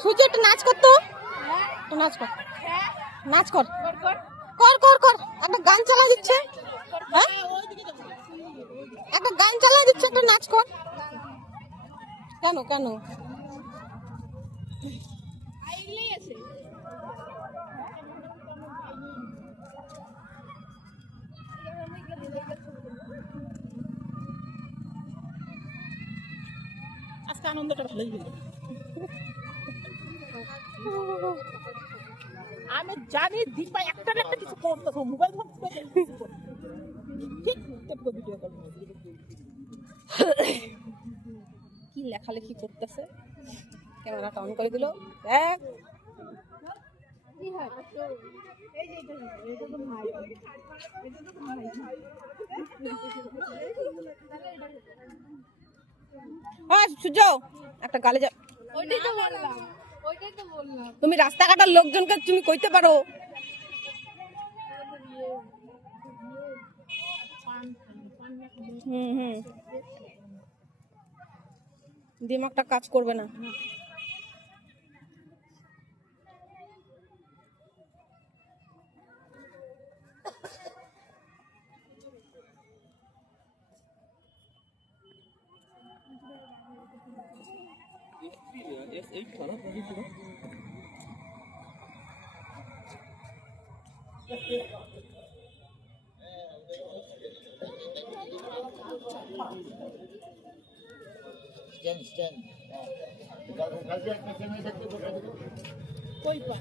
সূর্য একটু নাচ কর তো, একটু নাচ কর, নাচ কর, কর কর কর। একটা গান চালা দিচ্ছে, হ্যাঁ একটা গান চালা দিচ্ছে, একটা নাচ কর। কেন কেন আজকে আনন্দটা ভালোই হলো। আমি জানি দীপা একটা না একটা কিছু করতেছো, মোবাইল ফোন ঠিক ভিডিও কল কি লেখালেখি করতেছে, ক্যামেরাটা অন করে দিল। দেখ সূর্য একটা গালে যা। তুমি রাস্তাঘাটার লোকজনকে তুমি কইতে পারো দিমাগটা কাজ করবে না। কই পা